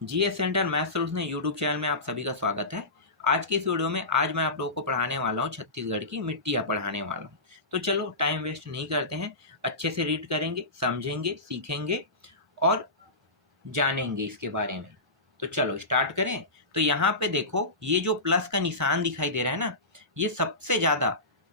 GS centre math solution YouTube channel में आप सभी का स्वागत है। आज की इस वीडियो में आज मैं आप लोगों को पढ़ाने वाला हूँ छत्तीसगढ़ की मिट्टियाँ पढ़ाने वाला हूँ। तो चलो टाइम वेस्ट नहीं करते हैं, अच्छे से रीड करेंगे, समझेंगे, सीखेंगे और जानेंगे इसके बारे में। तो चलो स्टार्ट करें। तो यहाँ पे देखो, ये जो प्लस का निशान दिखाई दे रहा है ना, ये सबसे ज़्यादा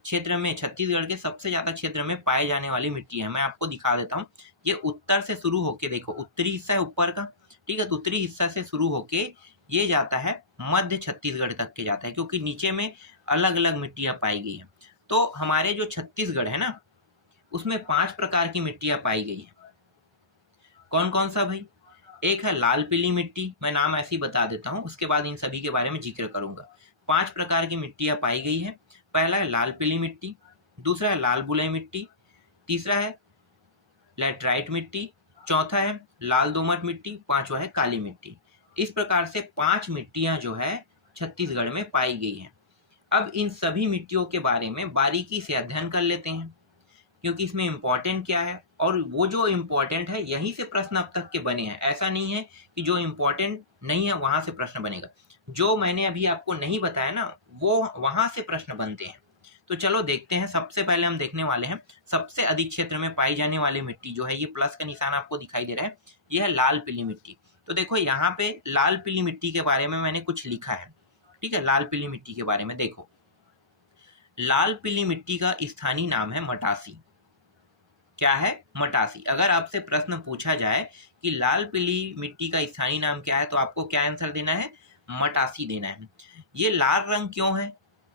क्षेत्र में, छत्तीसगढ़ के सबसे ज़्यादा क्षेत्र में पाए जाने वाली मिट्टी है। मैं आपको दिखा देता हूँ। ये उत्तर से शुरू होके, देखो उत्तरी हिस्सा है ऊपर का, ठीक है। तो उत्तरी हिस्सा से शुरू होके ये जाता है मध्य छत्तीसगढ़ तक के जाता है, क्योंकि नीचे में अलग अलग मिट्टियाँ पाई गई हैं। तो हमारे जो छत्तीसगढ़ है ना, उसमें 5 प्रकार की मिट्टियाँ पाई गई हैं। कौन कौन सा भाई? एक है लाल पीली मिट्टी, मैं नाम ऐसे ही बता देता हूँ, उसके बाद इन सभी के बारे में जिक्र करूंगा। 5 प्रकार की मिट्टियाँ पाई गई है। पहला है लाल पीली मिट्टी, दूसरा है लाल बुलई मिट्टी, तीसरा है लैटराइट मिट्टी, चौथा है लाल दोमट मिट्टी, पांचवा है काली मिट्टी। इस प्रकार से 5 मिट्टियां जो है छत्तीसगढ़ में पाई गई हैं। अब इन सभी मिट्टियों के बारे में बारीकी से अध्ययन कर लेते हैं, क्योंकि इसमें इम्पोर्टेंट क्या है, और वो जो इम्पोर्टेंट है यहीं से प्रश्न अब तक के बने हैं। ऐसा नहीं है कि जो इम्पोर्टेंट नहीं है वहां से प्रश्न बनेगा। जो मैंने अभी आपको नहीं बताया ना, वो वहां से प्रश्न बनते हैं। तो चलो देखते हैं। सबसे पहले हम देखने वाले हैं सबसे अधिक क्षेत्र में पाई जाने वाली मिट्टी जो है, ये प्लस का निशान आपको दिखाई दे रहा है, ये है लाल पीली मिट्टी। तो देखो यहाँ पे लाल पीली मिट्टी के बारे में मैंने कुछ लिखा है, ठीक है। लाल पीली मिट्टी के बारे में देखो, लाल पीली मिट्टी का स्थानीय नाम है मटासी। क्या है? मटासी। अगर आपसे प्रश्न पूछा जाए कि लाल पीली मिट्टी का स्थानीय नाम क्या है, तो आपको क्या आंसर देना है? मटासी देना है। ये लाल रंग क्यों है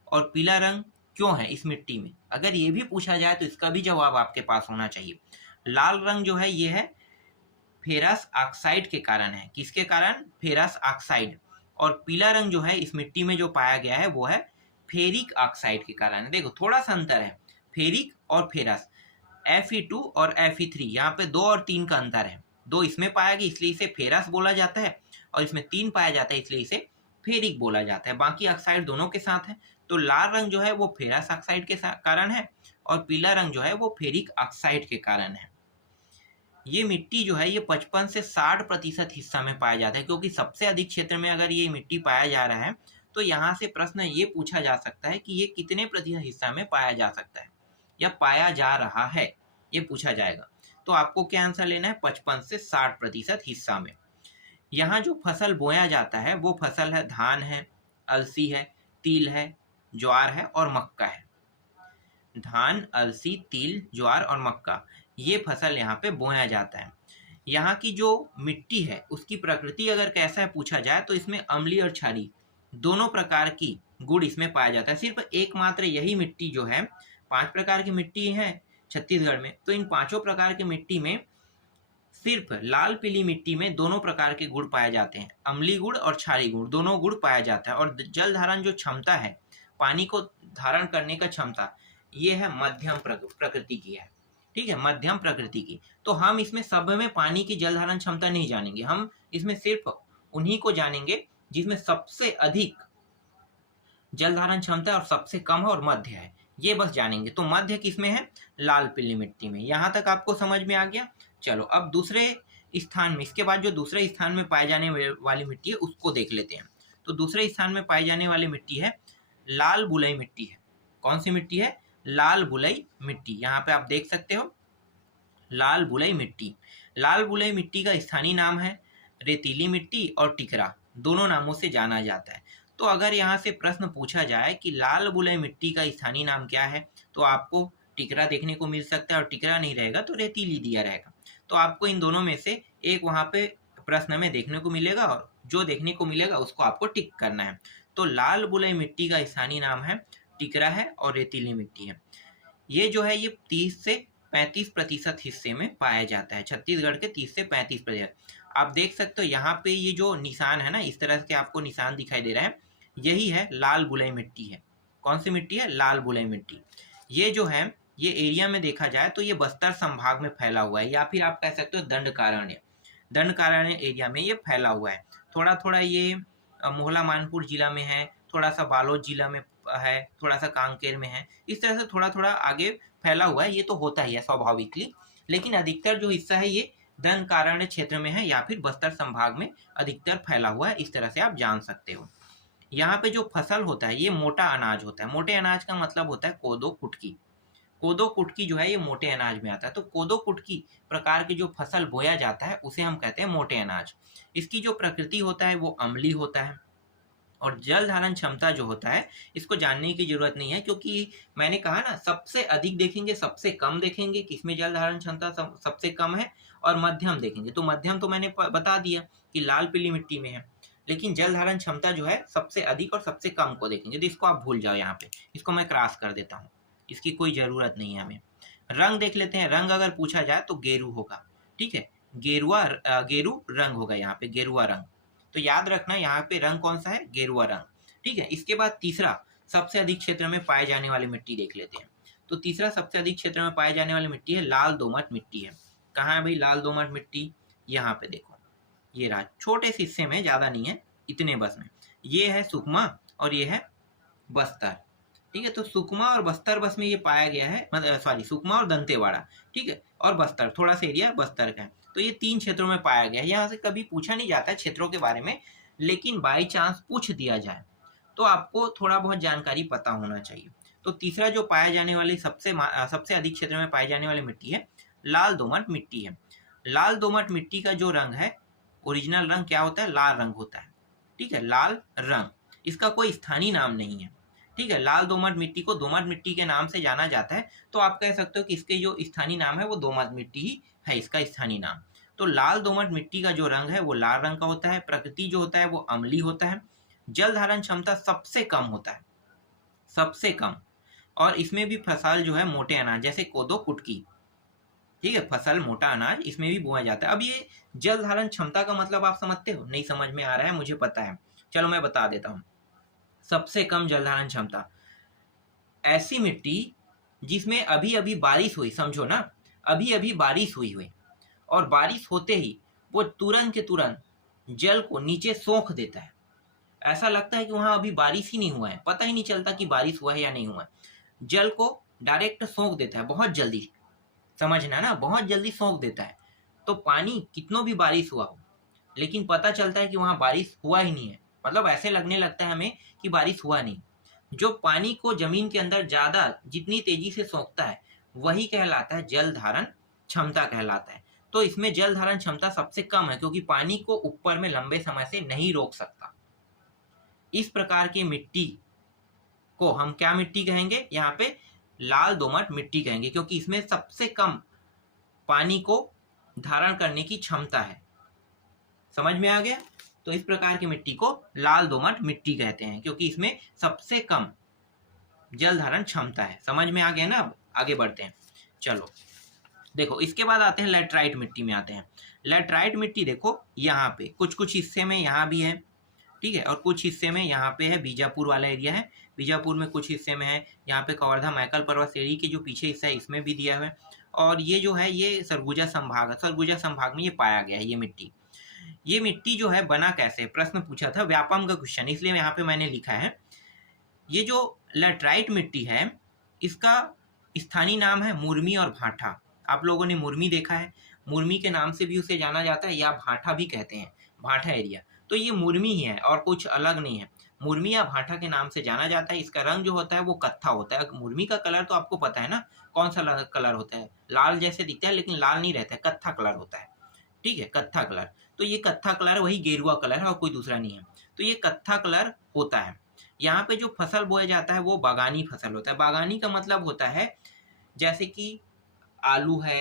और पीला रंग क्यों है इस मिट्टी में, अगर ये भी पूछा जाए तो इसका भी जवाब आपके पास होना चाहिए। लाल रंग जो है ये है फेरस ऑक्साइड के कारण है। किसके कारण? Ferrous oxide. और पीला रंग जो है इस मिट्टी में जो पाया गया है वो है फेरिक ऑक्साइड के कारण है। देखो थोड़ा सा अंतर है, फेरिक और फेरस। Fe2 और Fe3, यहाँ पे 2 और 3 का अंतर है। 2 इसमें पाया गया इसलिए इसे फेरस बोला जाता है, और इसमें 3 पाया जाता है इसलिए इसे फेरिक बोला जाता है। बाकी ऑक्साइड दोनों के साथ है। तो लाल रंग जो है वो फेरस ऑक्साइड के कारण है, और पीला रंग जो है वो फेरिक ऑक्साइड के कारण है। ये मिट्टी जो है ये 55 से 60% हिस्सा में पाया जाता है, क्योंकि सबसे अधिक क्षेत्र में अगर ये मिट्टी पाया जा रहा है तो यहाँ से प्रश्न ये पूछा जा सकता है कि ये कितने प्रतिशत हिस्सा में पाया जा सकता है या पाया जा रहा है, ये पूछा जाएगा। तो आपको क्या आंसर लेना है? 55 से 60% हिस्सा में। यहाँ जो फसल बोया जाता है वो फसल है धान है, अलसी है, तिल है, ज्वार है और मक्का है। धान, अलसी, तिल, ज्वार और मक्का, ये फसल यहाँ पे बोया जाता है। यहाँ की जो मिट्टी है उसकी प्रकृति अगर कैसा है पूछा जाए तो इसमें अम्लीय और क्षारीय दोनों प्रकार की गुण इसमें पाया जाता है। सिर्फ एकमात्र यही मिट्टी जो है, 5 प्रकार की मिट्टी है छत्तीसगढ़ में, तो इन 5 प्रकार की मिट्टी में सिर्फ लाल पीली मिट्टी में दोनों प्रकार के गुण पाए जाते हैं, अम्लीय गुण और क्षारीय गुण, दोनों गुण पाया जाता है। और जल धारण जो क्षमता है, पानी को धारण करने का क्षमता, ये है मध्यम प्रकृति की है, ठीक है, मध्यम प्रकृति की। तो हम इसमें सब में पानी की जल धारण क्षमता नहीं जानेंगे, हम इसमें सिर्फ उन्हीं को जानेंगे जिसमें सबसे अधिक जल धारण क्षमता और सबसे कम है और मध्य है, ये बस जानेंगे। तो मध्य किसमें है? लाल पीली मिट्टी में। यहाँ तक आपको समझ में आ गया। चलो अब दूसरे स्थान में, इसके बाद जो दूसरे स्थान में पाए जाने वाली मिट्टी है उसको देख लेते हैं। तो दूसरे स्थान में पाई जाने वाली मिट्टी है लाल बुलई मिट्टी है। कौन सी मिट्टी है? लाल बुलई मिट्टी। यहाँ पे आप देख सकते हो लाल बुलई मिट्टी। लाल बुलई मिट्टी का स्थानीय नाम है रेतीली मिट्टी और टिकरा, दोनों नामों से जाना जाता है। तो अगर यहाँ से प्रश्न पूछा जाए कि लाल बुलई मिट्टी का स्थानीय नाम क्या है, तो आपको टिकरा देखने को मिल सकता है, और टिकरा नहीं रहेगा तो रेतीली दिया रहेगा। तो आपको इन दोनों में से एक वहाँ पे प्रश्न में देखने को मिलेगा, और जो देखने को मिलेगा उसको आपको टिक करना है। तो लाल बुलई मिट्टी का स्थानीय नाम है टिकरा है और रेतीली मिट्टी है। ये जो है ये 30 से 35% हिस्से में पाया जाता है, छत्तीसगढ़ के 30 से 35%। आप देख सकते हो यहाँ पे ये जो निशान है ना, इस तरह के आपको निशान दिखाई दे रहा है, यही है लाल बुलई मिट्टी है। कौन सी मिट्टी है? लाल बुलई मिट्टी। ये जो है ये एरिया में देखा जाए तो ये बस्तर संभाग में फैला हुआ है, या फिर आप कह सकते हो दंडकारण्य, दंडकारण्य एरिया में ये फैला हुआ है। थोड़ा थोड़ा ये मोहला मानपुर जिला में है, थोड़ा सा बालोद जिला में है, थोड़ा सा कांकेर में है, इस तरह से थोड़ा थोड़ा आगे फैला हुआ है। ये तो होता ही है स्वाभाविकली, लेकिन अधिकतर जो हिस्सा है ये दंडकारण्य क्षेत्र में है या फिर बस्तर संभाग में अधिकतर फैला हुआ है। इस तरह से आप जान सकते हो। यहाँ पे जो फसल होता है ये मोटा अनाज होता है। मोटे अनाज का मतलब होता है कोदो कुटकी। कोदो कुटकी जो है ये मोटे अनाज में आता है। तो कोदो कुटकी प्रकार की जो फसल बोया जाता है उसे हम कहते हैं मोटे अनाज। इसकी जो प्रकृति होता है वो अम्लीय होता है। और जल धारण क्षमता जो होता है इसको जानने की जरूरत नहीं है, क्योंकि मैंने कहा ना सबसे अधिक देखेंगे सबसे कम देखेंगे किसमें जल धारण क्षमता सबसे कम है, और मध्यम देखेंगे तो मध्यम तो मैंने बता दिया कि लाल पीली मिट्टी में है। लेकिन जल धारण क्षमता जो है सबसे अधिक और सबसे कम को देखेंगे, तो इसको आप भूल जाओ। यहाँ पे इसको मैं क्रॉस कर देता हूँ, इसकी कोई जरूरत नहीं है हमें। रंग देख लेते हैं। रंग अगर पूछा जाए तो गेरू होगा। ठीक है, गेरू रंग होगा। यहाँ पे गेरुआ रंग, तो याद रखना यहाँ पे रंग कौन सा है, गेरुआ रंग। ठीक है, इसके बाद तीसरा सबसे अधिक क्षेत्र में पाए जाने वाली मिट्टी देख लेते हैं। तो तीसरा सबसे अधिक क्षेत्र में पाए जाने वाली मिट्टी है लाल दोमट मिट्टी है। कहाँ है भाई लाल दोमट मिट्टी, यहाँ पे देखो, ये रहा, छोटे से हिस्से में, ज्यादा नहीं है, इतने बस में। ये है सुकमा और ये है बस्तर। ठीक है, तो सुकमा और बस्तर बस में ये पाया गया है, मतलब सॉरी सुकमा और दंतेवाड़ा। ठीक है, और बस्तर थोड़ा सा एरिया बस्तर का है। तो ये 3 क्षेत्रों में पाया गया है। यहाँ से कभी पूछा नहीं जाता है क्षेत्रों के बारे में, लेकिन बाई चांस पूछ दिया जाए तो आपको थोड़ा बहुत जानकारी पता होना चाहिए। तो तीसरा जो पाया जाने वाली सबसे अधिक क्षेत्र में पाई जाने वाली मिट्टी है लाल दोमट मिट्टी है। लाल दोमट मिट्टी का जो रंग है, ओरिजिनल रंग क्या होता है, लाल रंग होता है। ठीक है, लाल रंग, इसका कोई स्थानीय नाम नहीं है। ठीक है, लाल दोमट मिट्टी को दोमट मिट्टी के नाम से जाना जाता है। तो आप कह सकते हो कि इसके जो स्थानीय नाम है वो दोमट मिट्टी ही है, इसका स्थानीय नाम। तो लाल दोमट मिट्टी का जो रंग है वो लाल रंग का होता है। प्रकृति जो होता है वो अम्लीय होता है। जल धारण क्षमता सबसे कम होता है, सबसे कम। और इसमें भी फसल जो है मोटे अनाज जैसे कोदो कुटकी। ठीक है, फसल मोटा अनाज इसमें भी बोया जाता है। अब ये जल धारण क्षमता का मतलब आप समझते हो, नहीं समझ में आ रहा है मुझे पता है, चलो मैं बता देता हूँ। सबसे कम जल धारण क्षमता, ऐसी मिट्टी जिसमें अभी अभी बारिश हुई, समझो ना, अभी अभी बारिश हुई और बारिश होते ही वो तुरंत के तुरंत जल को नीचे सोख देता है। ऐसा लगता है कि वहां अभी बारिश ही नहीं हुआ है, पता ही नहीं चलता कि बारिश हुआ है या नहीं हुआ है। जल को डायरेक्ट सोख देता है बहुत जल्दी, समझना ना, बहुत जल्दी सोख देता है। तो पानी कितनों भी बारिश हुआ हो, लेकिन पता चलता है कि वहां बारिश हुआ ही नहीं है, मतलब ऐसे लगने लगता है हमें कि बारिश हुआ नहीं। जो पानी को जमीन के अंदर ज्यादा जितनी तेजी से सोखता है वही कहलाता है जल धारण क्षमता कहलाता है। तो इसमें जल धारण क्षमता सबसे कम है, क्योंकि पानी को ऊपर में लंबे समय से नहीं रोक सकता। इस प्रकार की मिट्टी को हम क्या मिट्टी कहेंगे, यहाँ पे लाल दोमट मिट्टी कहेंगे, क्योंकि इसमें सबसे कम पानी को धारण करने की क्षमता है। समझ में आ गया? तो इस प्रकार की मिट्टी को लाल दोमट मिट्टी कहते हैं, क्योंकि इसमें सबसे कम जल धारण क्षमता है। समझ में आ गया ना? अब आगे बढ़ते हैं। चलो देखो, इसके बाद आते हैं लेटराइट मिट्टी में आते हैं। लेटराइट मिट्टी देखो, यहाँ पे कुछ कुछ हिस्से में यहाँ भी है, ठीक है, और कुछ हिस्से में यहाँ पे है, बीजापुर वाला एरिया है, बीजापुर में कुछ हिस्से में है, यहाँ पे कवर्धा मैकल पर्वत श्रेणी के जो पीछे हिस्सा है इसमें भी दिया हुआ है। और ये जो है ये सरगुजा संभाग है, सरगुजा संभाग में ये पाया गया है ये मिट्टी। ये मिट्टी जो है बना कैसे, प्रश्न पूछा था, व्यापम का क्वेश्चन, इसलिए यहाँ पे मैंने लिखा है। ये जो लेटराइट मिट्टी है इसका स्थानीय नाम है मुरमी और भाठा। आप लोगों ने मुरमी देखा है, मुरमी के नाम से भी उसे जाना जाता है, या भाठा भी कहते हैं, भाठा एरिया। तो ये मुरमी ही है और कुछ अलग नहीं है, मुरमी या भाठा के नाम से जाना जाता है। इसका रंग जो होता है वो कत्था होता है। मुरमी का कलर तो आपको पता है ना, कौन सा कलर होता है, लाल जैसे दिखता है लेकिन लाल नहीं रहता है, कत्था कलर होता है। ठीक है, कत्था कलर। तो ये कत्था कलर वही गेरुआ कलर है और कोई दूसरा नहीं है। तो ये कत्था कलर होता है। यहाँ पे जो फसल बोया जाता है वो बागानी फसल होता है। बागानी का मतलब होता है जैसे कि आलू है,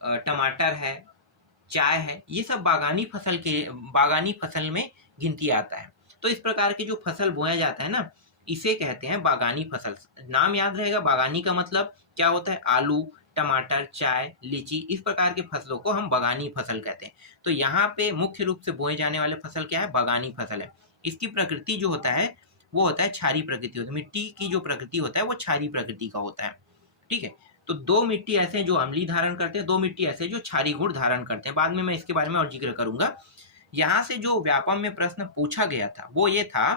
टमाटर है, चाय है, ये सब बागानी फसल में गिनती आता है। तो इस प्रकार की जो फसल बोया जाता है ना, इसे कहते हैं बागानी फसल। नाम याद रहेगा, बागानी का मतलब क्या होता है, आलू, टमाटर, चाय, लीची, इस प्रकार के फसलों को हम बागानी फसल कहते हैं। तो यहाँ पे मुख्य रूप से बोए जाने वाले फसल क्या है, बागानी फसल है। इसकी प्रकृति जो होता है वो होता है क्षारीय प्रकृति होती है। मिट्टी की जो प्रकृति होता है वो क्षारीय प्रकृति का होता है। ठीक है, तो 2 मिट्टी ऐसे हैं जो अम्लीय धारण करते हैं, 2 मिट्टी ऐसे जो क्षारीय गुण धारण करते हैं। बाद में मैं इसके बारे में और जिक्र करूंगा। यहाँ से जो व्यापम में प्रश्न पूछा गया था वो ये था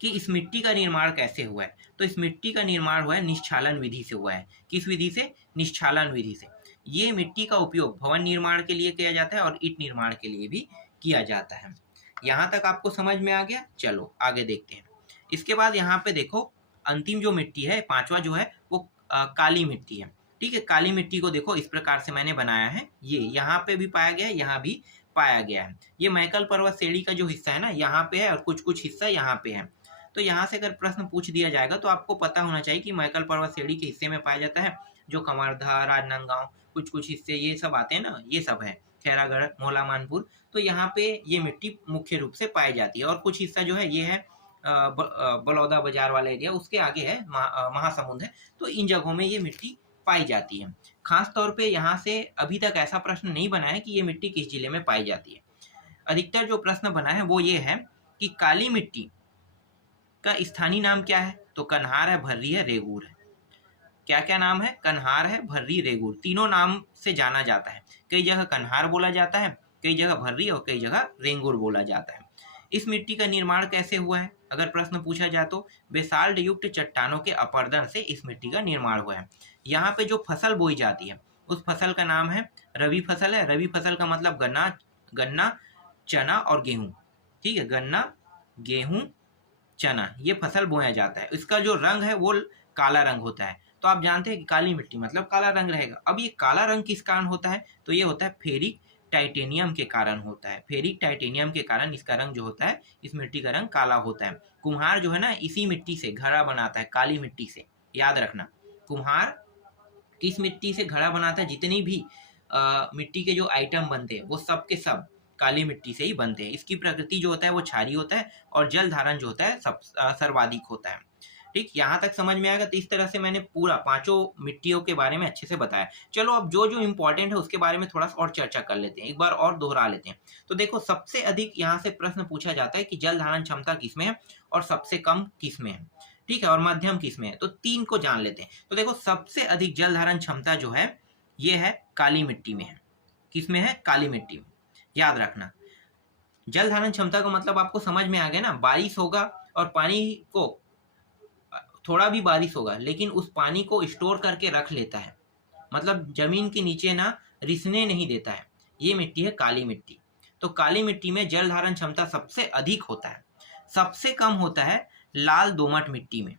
कि इस मिट्टी का निर्माण कैसे हुआ है। तो इस मिट्टी का निर्माण हुआ है निश्चालन विधि से हुआ है। किस विधि से? निश्चालन विधि से। ये मिट्टी का उपयोग भवन निर्माण के लिए किया जाता है और ईंट निर्माण के लिए भी किया जाता है। यहाँ तक आपको समझ में आ गया? चलो आगे देखते हैं। इसके बाद यहाँ पे देखो, अंतिम जो मिट्टी है, पांचवा जो है वो काली मिट्टी है। ठीक है, काली मिट्टी को देखो इस प्रकार से मैंने बनाया है। ये यहाँ पे भी पाया गया है, यहाँ भी पाया गया है। ये मैकल पर्वत श्रेणी का जो हिस्सा है ना, यहाँ पे है और कुछ कुछ हिस्सा यहाँ पे है। तो यहाँ से अगर प्रश्न पूछ दिया जाएगा तो आपको पता होना चाहिए कि मैकल पर्वत श्रेणी के हिस्से में पाया जाता है। जो कमरधा, राजनांदगांव, कुछ कुछ हिस्से ये सब आते हैं ना, ये सब है, खैरागढ़, मोला मानपुर। तो यहाँ पे ये मिट्टी मुख्य रूप से पाई जाती है। और कुछ हिस्सा जो है ये है बलौदा बाजार वाला एरिया, उसके आगे है महासमुंद है। तो इन जगहों में ये मिट्टी पाई जाती है। खास तौर पे यहाँ से अभी तक ऐसा प्रश्न नहीं बना है कि ये मिट्टी किस जिले में पाई जाती है। अधिकतर जो प्रश्न बना है वो ये है कि काली मिट्टी का स्थानीय नाम क्या है? तो कन्हार है, भर्री है, रेगूर है। क्या क्या नाम है? कन्हार है, भर्री, रेगूर, तीनों नाम से जाना जाता है। कई जगह कन्हार बोला जाता है, कई जगह भर्री और कई जगह रेंगुर बोला जाता है। इस मिट्टी का निर्माण कैसे हुआ है? अगर प्रश्न पूछा जाए तो बेसाल्ट युक्त चट्टानों के अपरदन से इस मिट्टी का निर्माण हुआ है। यहाँ पे जो फसल बोई जाती है उस फसल का नाम है रबी फसल है। रबी फसल का मतलब गन्ना, चना और गेहूं। ठीक है, गन्ना, गेहूं, चना, ये फसल बोया जाता है। इसका जो रंग है वो काला रंग होता है। तो आप जानते हैं कि काली मिट्टी मतलब काला रंग रहेगा। अब ये काला रंग किस कारण होता है? तो ये होता है फेरिक टाइटेनियम के कारण होता है। फेरिक टाइटेनियम के कारण इसका रंग जो होता है, इस मिट्टी का रंग काला होता है। कुम्हार जो है ना, इसी मिट्टी से घड़ा बनाता है, काली मिट्टी से। याद रखना, कुम्हार किस मिट्टी से घड़ा बनाता है? जितनी भी मिट्टी के जो आइटम बनते हैं वो सब के सब काली मिट्टी से ही बनते हैं। इसकी प्रकृति जो होता है वो क्षारीय होता है और जल धारण जो होता है सब सर्वाधिक होता है। ठीक, यहाँ तक समझ में आएगा? तो इस तरह से मैंने पूरा पांचों मिट्टियों के बारे में अच्छे से बताया। चलो अब जो जो इम्पोर्टेंट है उसके बारे में थोड़ा सा और चर्चा कर लेते हैं, एक बार और दोहरा लेते हैं। तो देखो, सबसे अधिक यहाँ से प्रश्न पूछा जाता है कि जल धारण क्षमता किसमें है और सबसे कम किसमें है। ठीक है, और मध्यम किसमें है? तो तीन को जान लेते हैं। तो देखो, सबसे अधिक जल धारण क्षमता जो है ये है काली मिट्टी में है। किसमें है? काली मिट्टी में। याद रखना, जल धारण क्षमता का मतलब आपको समझ में आ गया ना। बारिश होगा और पानी को, थोड़ा भी बारिश होगा लेकिन उस पानी को स्टोर करके रख लेता है, मतलब जमीन के नीचे ना रिसने नहीं देता है। ये मिट्टी है काली मिट्टी। तो काली मिट्टी में जल धारण क्षमता सबसे अधिक होता है। सबसे कम होता है लाल दोमट मिट्टी में।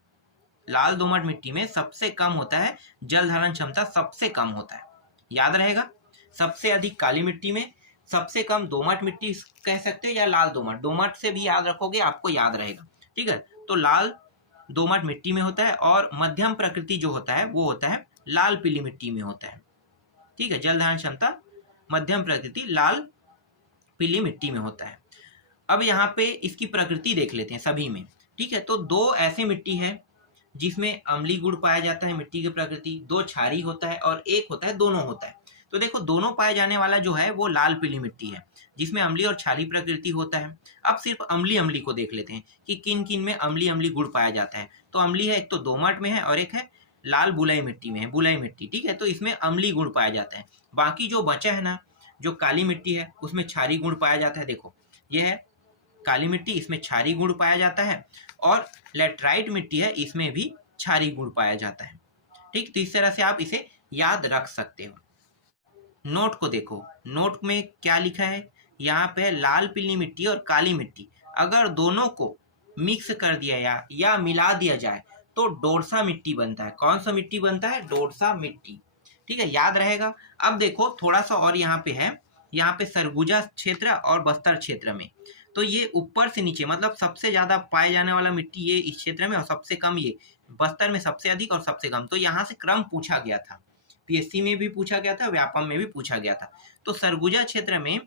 लाल दोमट मिट्टी में सबसे कम होता है, जल धारण क्षमता सबसे कम होता है। याद रहेगा, सबसे अधिक काली मिट्टी में, सबसे कम दोमट मिट्टी कह सकते हो या लाल दोमट। दोमट से भी याद रखोगे आपको याद रहेगा। ठीक है, तो लाल दोमट मिट्टी में होता है। और मध्यम प्रकृति जो होता है वो होता है लाल पीली मिट्टी में होता है। ठीक है, जल धारण क्षमता मध्यम प्रकृति लाल पीली मिट्टी में होता है। अब यहाँ पे इसकी प्रकृति देख लेते हैं सभी में। ठीक है, तो दो ऐसे मिट्टी है जिसमें अम्लीय गुण पाया जाता है मिट्टी की प्रकृति, दो क्षारीय होता है और एक होता है दोनों होता है। तो देखो, दोनों पाए जाने वाला जो है वो लाल पीली मिट्टी है जिसमें अम्लीय और क्षारीय प्रकृति होता है। अब सिर्फ अम्लीय को देख लेते हैं कि किन किन में अम्लीय गुण पाया जाता है। तो अम्लीय है, एक तो दोमट में है और एक है लाल बुलाई मिट्टी में है, बुलाई मिट्टी। ठीक है, तो इसमें अम्लीय गुण पाया जाता है। बाकी जो बचा है ना, जो काली मिट्टी है उसमें क्षारीय गुण पाया जाता है। देखो, यह है काली मिट्टी, इसमें क्षारीय गुण पाया जाता है। और लेटराइट मिट्टी है, इसमें भी क्षारीय गुण पाया जाता है। ठीक, तो इस तरह से आप इसे याद रख सकते हो। नोट को देखो, नोट में क्या लिखा है? यहाँ पे है लाल पीली मिट्टी और काली मिट्टी। अगर दोनों को मिक्स कर दिया या मिला दिया जाए तो डोरसा मिट्टी बनता है। कौन सा मिट्टी बनता है? डोरसा मिट्टी। ठीक है, याद रहेगा। अब देखो थोड़ा सा और यहाँ पे है, यहाँ पे सरगुजा क्षेत्र और बस्तर क्षेत्र में। तो ये ऊपर से नीचे, मतलब सबसे ज्यादा पाए जाने वाला मिट्टी ये इस क्षेत्र में और सबसे कम ये बस्तर में, सबसे अधिक और सबसे कम। तो यहाँ से क्रम पूछा गया था, पीएससी में भी पूछा गया था, व्यापम में भी पूछा गया था। तो सरगुजा क्षेत्र में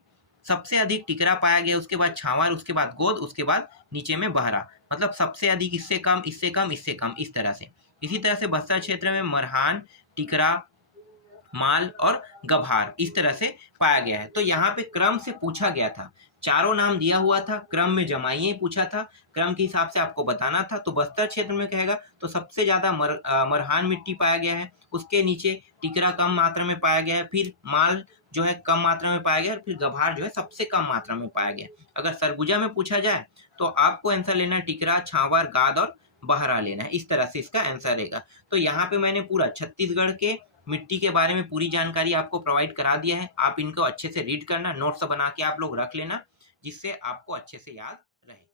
सबसे अधिक टिकरा पाया गया, उसके बाद छावर, उसके बाद गोद, उसके बाद नीचे में बहरा। मतलब सबसे अधिक, इससे कम, इससे कम, इससे कम, इस तरह से। इसी तरह से बस्तर क्षेत्र में मरहान, टिकरा, माल और गभार इस तरह से पाया गया है। तो यहाँ पे क्रम से पूछा गया था, चारों नाम दिया हुआ था, क्रम में जमाइए पूछा था, क्रम के हिसाब से आपको बताना था। तो बस्तर क्षेत्र में कहेगा तो सबसे ज्यादा मरहान मिट्टी पाया गया है, उसके नीचे टिकरा कम मात्रा में पाया गया है, फिर माल जो है कम मात्रा में पाया गया और फिर गभार जो है सबसे कम मात्रा में पाया गया। अगर सरगुजा में पूछा जाए तो आपको आंसर लेना है टिकरा, छावर, गाद और बहरा लेना है। इस तरह से इसका आंसर रहेगा। तो यहाँ पे मैंने पूरा छत्तीसगढ़ के मिट्टी के बारे में पूरी जानकारी आपको प्रोवाइड करा दिया है। आप इनको अच्छे से रीड करना, नोट्स बना के आप लोग रख लेना, जिससे आपको अच्छे से याद रहे।